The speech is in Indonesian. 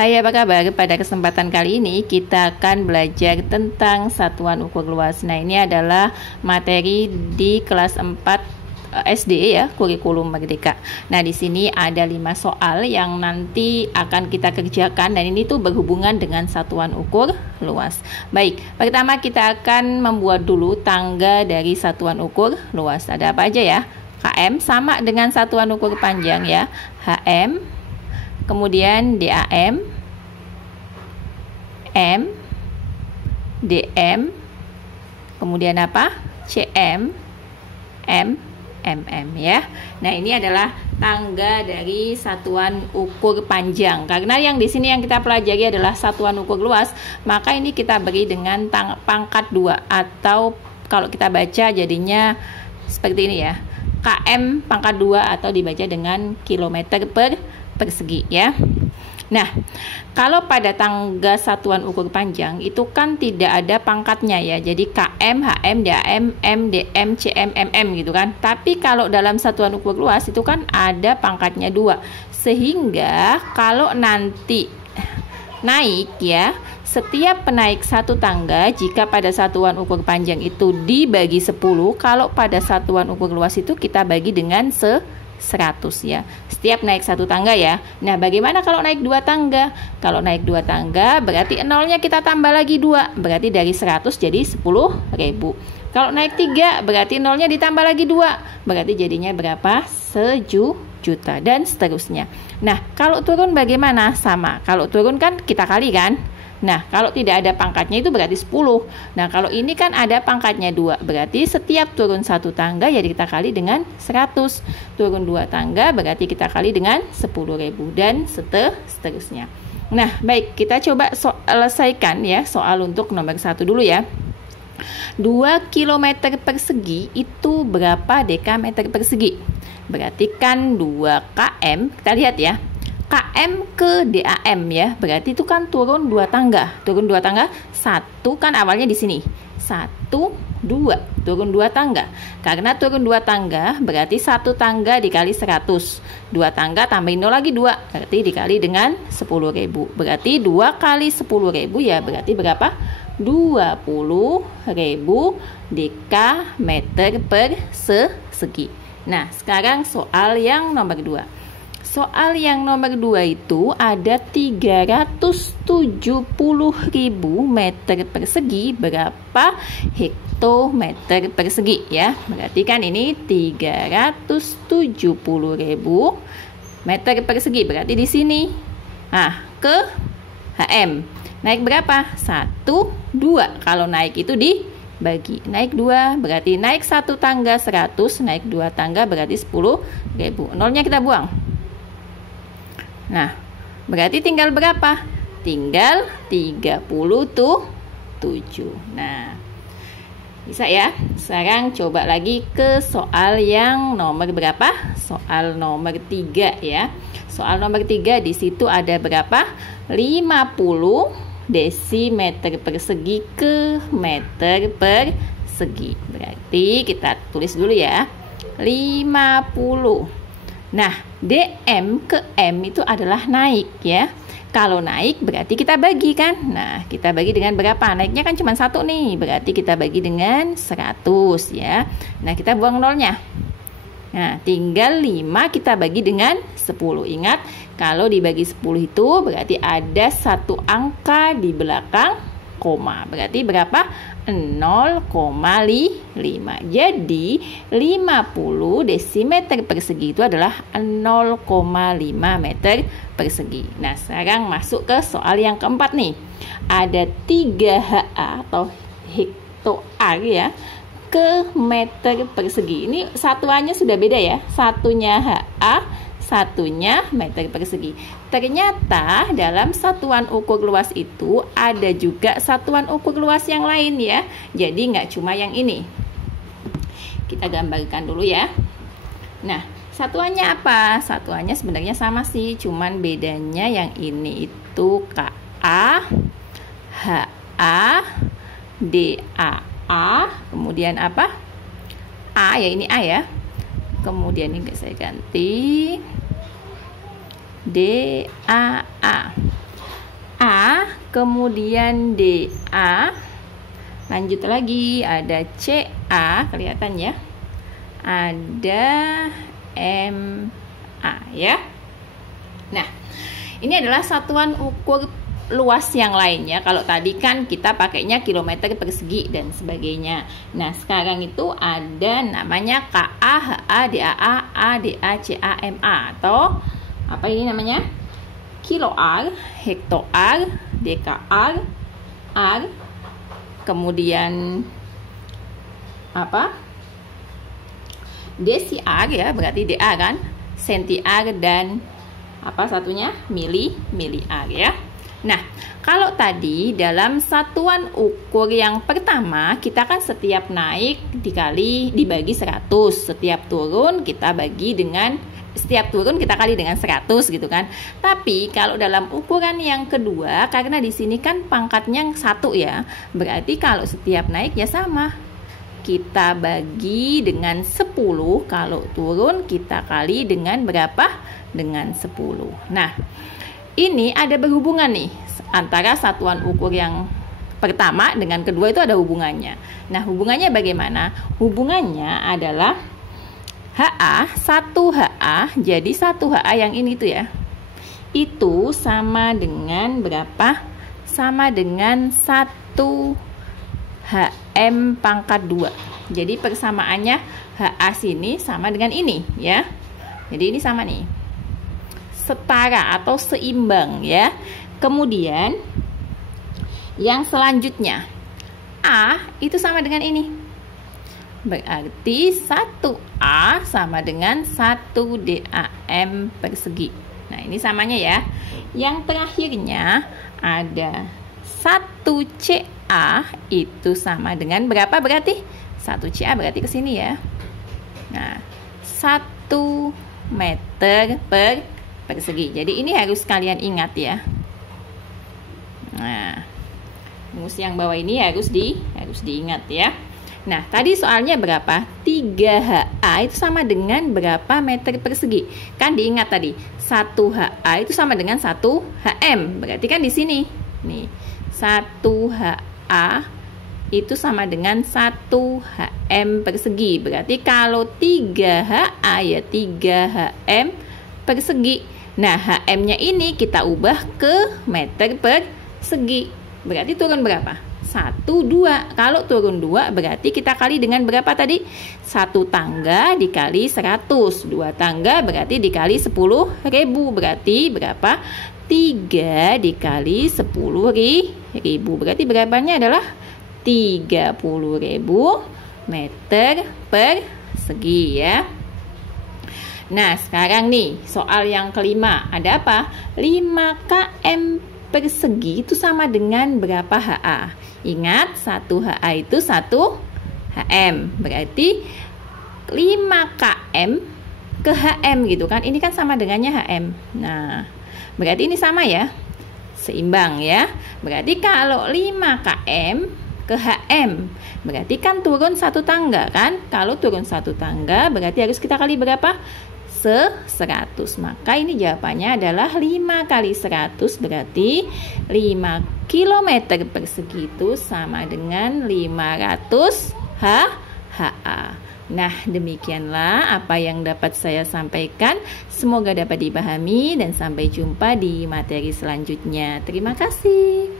Hai, apa kabar? Pada kesempatan kali ini kita akan belajar tentang satuan ukur luas. Nah, ini adalah materi di kelas 4 SD ya, kurikulum Merdeka. Nah, di sini ada 5 soal yang nanti akan kita kerjakan dan ini tuh berhubungan dengan satuan ukur luas. Baik, pertama kita akan membuat dulu tangga dari satuan ukur luas. Ada apa aja ya? KM sama dengan satuan ukur panjang ya, HM, kemudian DAM, M, DM, kemudian apa? CM, M, MM ya. Nah, ini adalah tangga dari satuan ukur panjang. Karena yang di sini yang kita pelajari adalah satuan ukur luas, maka ini kita beri dengan pangkat 2 atau kalau kita baca jadinya seperti ini ya. KM pangkat 2 atau dibaca dengan kilometer per persegi ya. Nah, kalau pada tangga satuan ukur panjang itu kan tidak ada pangkatnya ya. Jadi KM, HM, DAM, MDM, CM, MM gitu kan. Tapi kalau dalam satuan ukur luas itu kan ada pangkatnya 2. Sehingga kalau nanti naik ya, setiap penaik satu tangga jika pada satuan ukur panjang itu dibagi 10, kalau pada satuan ukur luas itu kita bagi dengan 100 ya. Setiap naik satu tangga ya. Nah, bagaimana kalau naik 2 tangga? Kalau naik 2 tangga berarti nolnya kita tambah lagi 2. Berarti dari 100 jadi 10.000. Kalau naik 3 berarti nolnya ditambah lagi 2. Berarti jadinya berapa? 1 juta dan seterusnya. Nah, kalau turun bagaimana? Sama. Kalau turun kan kita kali kan? Nah, kalau tidak ada pangkatnya itu berarti 10. Nah, kalau ini kan ada pangkatnya 2. Berarti setiap turun satu tangga ya kita kali dengan 100. Turun 2 tangga berarti kita kali dengan 10.000 dan seterusnya. Nah, baik, kita coba selesaikan ya soal untuk nomor 1 dulu ya. 2 km persegi itu berapa dekameter persegi? Berarti kan 2 km, kita lihat ya. KM ke DAM ya, berarti itu kan turun 2 tangga. Turun 2 tangga, 1 kan awalnya di sini. 1, 2, turun 2 tangga. Karena turun 2 tangga, berarti 1 tangga dikali 100. 2 tangga tambahin 0 lagi 2, berarti dikali dengan 10.000. Berarti 2 kali 10.000 ya, berarti berapa? 20.000 dekameter persegi. Nah, sekarang soal yang nomor 2. Soal yang nomor 2 itu ada 370.000 meter persegi berapa hektometer persegi ya. Berarti kan ini 370.000 meter persegi berarti di sini. Nah, ke HM naik berapa? 1, 2. Kalau naik itu dibagi. Naik 2 berarti naik 1 tangga 100, naik 2 tangga berarti 10.000. Nolnya kita buang. Nah, berarti tinggal berapa? Tinggal 37. Nah, bisa ya. Sekarang coba lagi ke soal yang nomor berapa? Soal nomor 3 ya. Soal nomor 3 di situ ada berapa? 50 desimeter persegi ke meter persegi. Berarti kita tulis dulu ya. 50. Nah, DM ke M itu adalah naik ya. Kalau naik berarti kita bagi kan. Nah, kita bagi dengan berapa? Naiknya kan cuma 1 nih. Berarti kita bagi dengan 100 ya. Nah, kita buang nolnya. Nah, tinggal 5 kita bagi dengan 10. Ingat, kalau dibagi 10 itu berarti ada 1 angka di belakang koma. Berarti berapa? 0,5. Jadi 50 desimeter persegi itu adalah 0,5 meter persegi. Nah, sekarang masuk ke soal yang keempat nih. Ada 3 HA atau hektoar ya ke meter persegi. Ini satuannya sudah beda ya. Satunya HA, satunya meter persegi. Ternyata dalam satuan ukur luas itu ada juga satuan ukur luas yang lain ya. Jadi nggak cuma yang ini. Kita gambarkan dulu ya. Nah, satuannya apa? Satuannya sebenarnya sama sih, cuman bedanya yang ini itu KA, HA, DAA, kemudian apa? A ya, ini A ya. Kemudian ini saya ganti DAA. kemudian DA, lanjut lagi ada CA, kelihatan ya, ada MA ya. Nah, ini adalah satuan ukur luas yang lainnya. Kalau tadi kan kita pakainya kilometer persegi dan sebagainya. Nah, sekarang itu ada namanya KA, HA, DAA, ADA, CA, MA, atau apa ini namanya? Kiloar, hektoar, dekaar, ar, kemudian apa? Desiar ya, berarti DA kan, sentiar, dan apa satunya? Miliar ya. Nah, kalau tadi dalam satuan ukur yang pertama, kita kan setiap naik dibagi 100, setiap turun kita kali dengan 100 gitu kan. Tapi kalau dalam ukuran yang kedua, karena di sini kan pangkatnya 1 ya, berarti kalau setiap naik ya sama. Kita bagi dengan 10, kalau turun kita kali dengan berapa? Dengan 10. Nah, ini ada berhubungan nih antara satuan ukur yang pertama dengan kedua, itu ada hubungannya. Nah, hubungannya bagaimana? Hubungannya adalah HA, 1 HA, jadi 1 HA yang ini tuh ya, itu sama dengan berapa? Sama dengan 1 HM pangkat 2. Jadi persamaannya HA sini sama dengan ini ya. Jadi ini sama nih, setara atau seimbang ya. Kemudian yang selanjutnya A itu sama dengan ini, berarti 1A sama dengan 1 DAM persegi. Nah, ini samanya ya. Yang terakhirnya ada 1 CA itu sama dengan berapa berarti? 1 CA berarti ke sini ya. Nah, 1 meter persegi. Jadi ini harus kalian ingat ya. Nah, rumus yang bawah ini harus diingat ya. Nah, tadi soalnya berapa? 3HA itu sama dengan berapa meter persegi? Kan diingat tadi, 1HA itu sama dengan 1 HM. Berarti kan di sini. Nih, 1HA itu sama dengan 1 HM persegi. Berarti kalau 3HA ya 3 HM persegi. Nah, HM-nya ini kita ubah ke meter persegi. Berarti turun berapa? 1, 2. Kalau turun 2 berarti kita kali dengan berapa tadi? 1 tangga dikali 100. 2 tangga berarti dikali 10.000. Berarti berapa? 3 dikali 10.000. Berarti berapanya adalah 30.000 meter persegi ya. Nah, sekarang nih soal yang kelima. Ada apa? 5 km persegi itu sama dengan berapa HA? Ingat, 1 HA itu 1 HM. Berarti 5 km ke HM gitu kan. Ini kan sama dengannya HM. Nah, berarti ini sama ya. Seimbang ya. Berarti kalau 5 km ke HM, berarti kan turun 1 tangga kan. Kalau turun 1 tangga berarti harus kita kali berapa? 100. Maka ini jawabannya adalah 5 kali 100, berarti 5 km persegi itu sama dengan 500 HA. Nah, demikianlah apa yang dapat saya sampaikan. Semoga dapat dipahami dan sampai jumpa di materi selanjutnya. Terima kasih.